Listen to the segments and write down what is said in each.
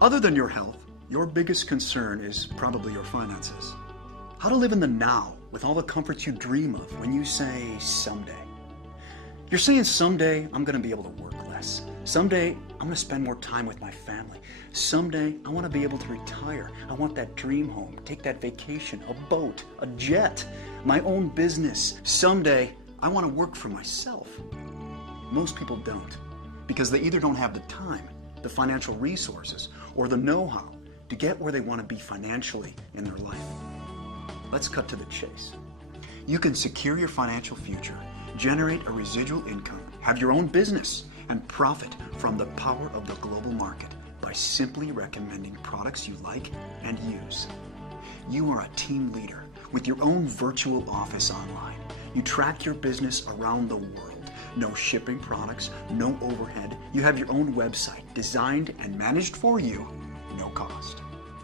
Other than your health, your biggest concern is probably your finances. How to live in the now with all the comforts you dream of when you say someday. You're saying someday I'm going to be able to work less. Someday I'm going to spend more time with my family. Someday I want to be able to retire. I want that dream home, take that vacation, a boat, a jet, my own business. Someday I want to work for myself. Most people don't, because they either don't have the time, the financial resources, or the know-how to get where they want to be financially in their life. Let's cut to the chase. You can secure your financial future, generate a residual income, have your own business, and profit from the power of the global market by simply recommending products you like and use. You are a team leader with your own virtual office online. You track your business around the world. No shipping products, no overhead. You have your own website designed and managed for you, no cost.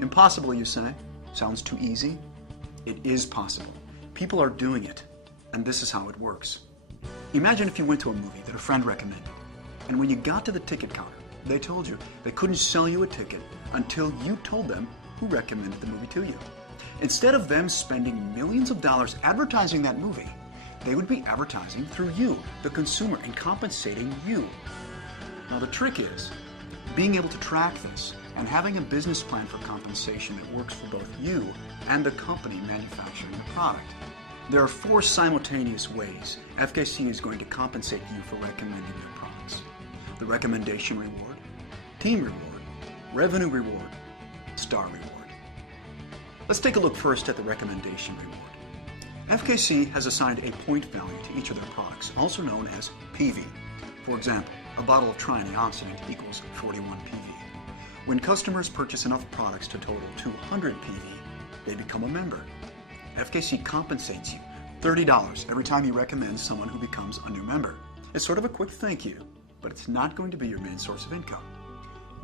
Impossible, you say? Sounds too easy? It is possible. People are doing it, and this is how it works. Imagine if you went to a movie that a friend recommended, and when you got to the ticket counter, they told you they couldn't sell you a ticket until you told them who recommended the movie to you. Instead of them spending millions of dollars advertising that movie, they would be advertising through you, the consumer, and compensating you. Now the trick is being able to track this and having a business plan for compensation that works for both you and the company manufacturing the product. There are 4 simultaneous ways FKC is going to compensate you for recommending their products: the recommendation reward, team reward, revenue reward, star reward. Let's take a look first at the recommendation reward. FKC has assigned a point value to each of their products, also known as PV. For example, a bottle of triantioxidant equals 41 PV. When customers purchase enough products to total 200 PV, they become a member. FKC compensates you $30 every time you recommend someone who becomes a new member. It's sort of a quick thank you, but it's not going to be your main source of income.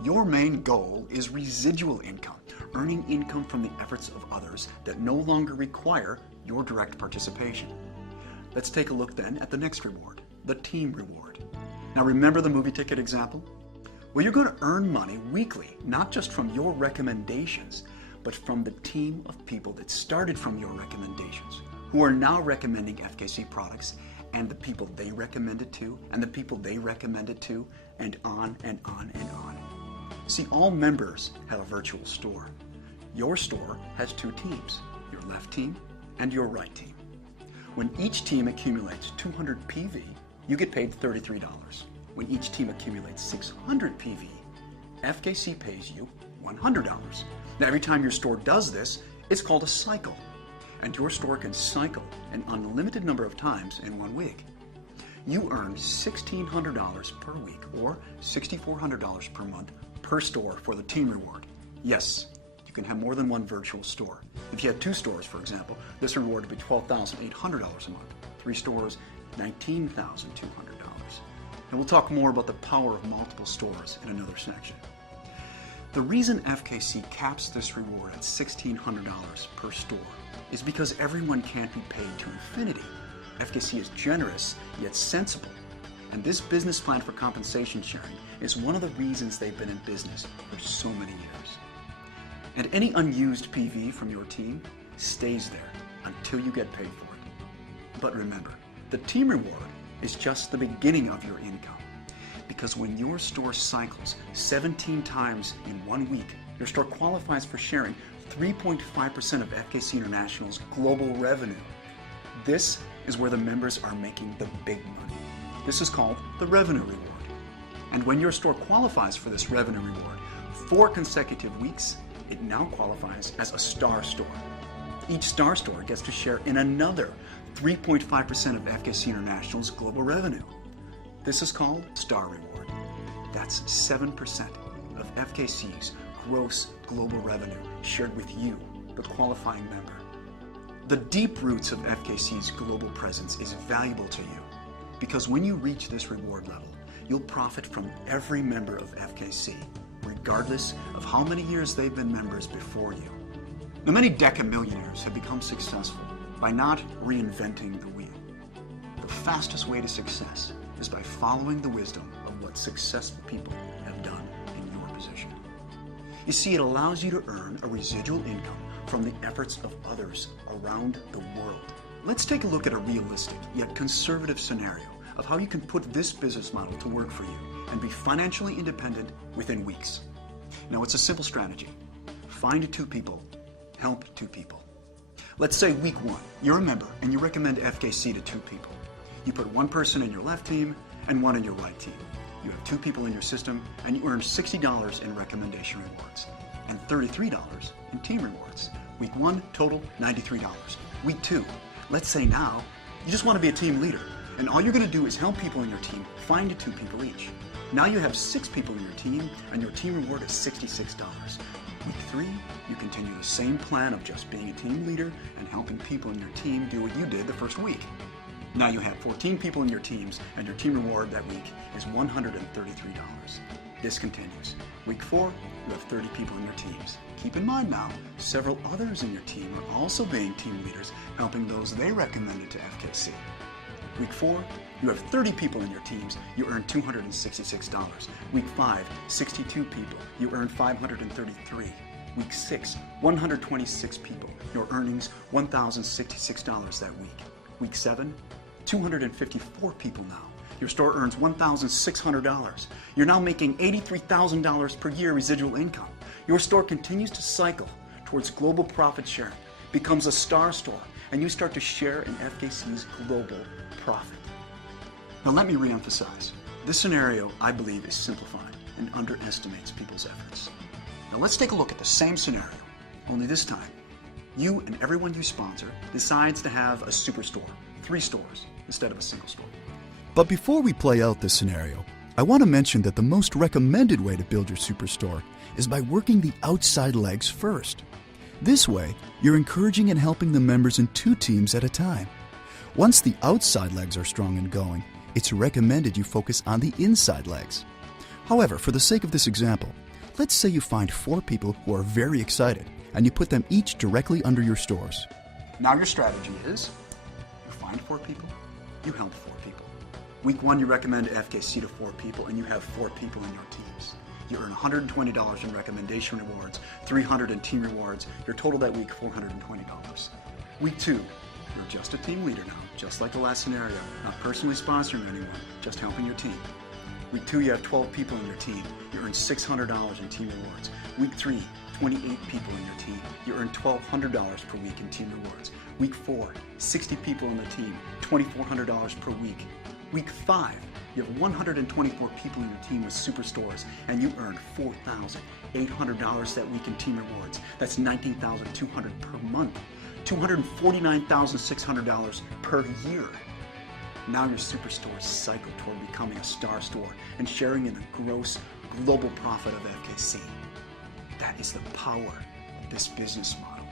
Your main goal is residual income, earning income from the efforts of others that no longer require your direct participation. Let's take a look then at the next reward, the team reward. Now remember the movie ticket example? Well, you're going to earn money weekly, not just from your recommendations, but from the team of people that started from your recommendations, who are now recommending FKC products, and the people they recommended to, and the people they recommended to, and on and on and on. See, all members have a virtual store. Your store has 2 teams, your left team and your right team. When each team accumulates 200 PV, you get paid $33. When each team accumulates 600 PV, FKC pays you $100. Now, every time your store does this, it's called a cycle. And your store can cycle an unlimited number of times in 1 week. You earn $1,600 per week or $6,400 per month per store for the team reward. Yes, you can have more than one virtual store. If you had 2 stores, for example, this reward would be $12,800 a month. 3 stores, $19,200. And we'll talk more about the power of multiple stores in another section. The reason FKC caps this reward at $1,600 per store is because everyone can't be paid to infinity. FKC is generous, yet sensible. And this business plan for compensation sharing is one of the reasons they've been in business for so many years. And any unused PV from your team stays there until you get paid for it. But remember, the team reward is just the beginning of your income. Because when your store cycles 17 times in 1 week, your store qualifies for sharing 3.5% of FKC International's global revenue. This is where the members are making the big money. This is called the revenue reward. And when your store qualifies for this revenue reward 4 consecutive weeks, it now qualifies as a star store. Each star store gets to share in another 3.5% of FKC International's global revenue. This is called star reward. That's 7% of FKC's gross global revenue shared with you, the qualifying member. The deep roots of FKC's global presence is valuable to you because when you reach this reward level, you'll profit from every member of FKC, regardless of how many years they've been members before you. Now, many decamillionaires have become successful by not reinventing the wheel. The fastest way to success is by following the wisdom of what successful people have done in your position. You see, it allows you to earn a residual income from the efforts of others around the world. Let's take a look at a realistic yet conservative scenario of how you can put this business model to work for you and be financially independent within weeks. Now, it's a simple strategy. Find 2 people, help 2 people. Let's say week 1, you're a member and you recommend FKC to 2 people. You put 1 person in your left team and 1 in your right team. You have 2 people in your system and you earn $60 in recommendation rewards and $33 in team rewards. Week 1, total $93. Week 2, let's say now you just want to be a team leader and all you're going to do is help people in your team find 2 people each. Now you have 6 people in your team and your team reward is $66. Week 3, you continue the same plan of just being a team leader and helping people in your team do what you did the first week. Now you have 14 people in your teams and your team reward that week is $133. This continues. Week 4, you have 30 people in your teams. Keep in mind now, several others in your team are also being team leaders, helping those they recommended to FKC. Week 4, you have 30 people in your teams, you earn $266. Week 5, 62 people, you earn $533. Week 6, 126 people, your earnings $1,066 that week. Week 7, 254 people now. Your store earns $1,600. You're now making $83,000 per year residual income. Your store continues to cycle towards global profit sharing, becomes a star store, and you start to share in FKC's global profit. Now let me reemphasize. This scenario, I believe, is simplified and underestimates people's efforts. Now let's take a look at the same scenario, only this time, you and everyone you sponsor decides to have a superstore, 3 stores, instead of a single store. But before we play out this scenario, I want to mention that the most recommended way to build your superstore is by working the outside legs first. This way, you're encouraging and helping the members in 2 teams at a time. Once the outside legs are strong and going, it's recommended you focus on the inside legs. However, for the sake of this example, let's say you find 4 people who are very excited and you put them each directly under your stores. Now your strategy is, you find 4 people, you help 4 people. Week 1, you recommend FKC to 4 people and you have 4 people in your teams. You earn $120 in recommendation rewards, $300 in team rewards, your total that week $420. Week 2, you're just a team leader now, just like the last scenario, not personally sponsoring anyone, just helping your team. Week 2, you have 12 people in your team. You earn $600 in team rewards. Week 3, 28 people in your team. You earn $1,200 per week in team rewards. Week 4, 60 people in the team, $2,400 per week. Week 5, you have 124 people in your team with superstores, and you earn $4,800 that week in team rewards. That's $19,200 per month, $249,600 per year. Now your superstores cycle toward becoming a star store and sharing in the gross global profit of FKC. That is the power of this business model.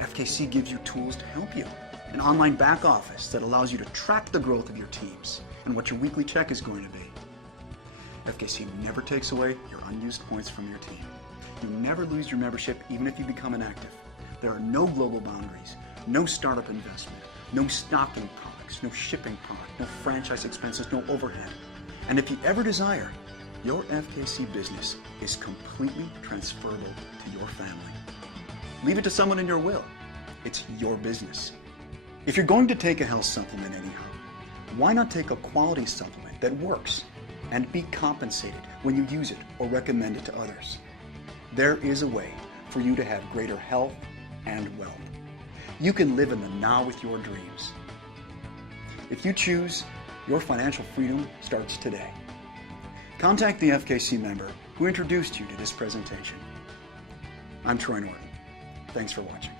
FKC gives you tools to help you. An online back office that allows you to track the growth of your teams and what your weekly check is going to be. FKC never takes away your unused points from your team. You never lose your membership even if you become inactive. There are no global boundaries, no startup investment, no stocking products, no shipping product, no franchise expenses, no overhead. And if you ever desire, your FKC business is completely transferable to your family. Leave it to someone in your will. It's your business. If you're going to take a health supplement anyhow, why not take a quality supplement that works and be compensated when you use it or recommend it to others? There is a way for you to have greater health and wealth. You can live in the now with your dreams. If you choose, your financial freedom starts today. Contact the FKC member who introduced you to this presentation. I'm Troy Norton. Thanks for watching.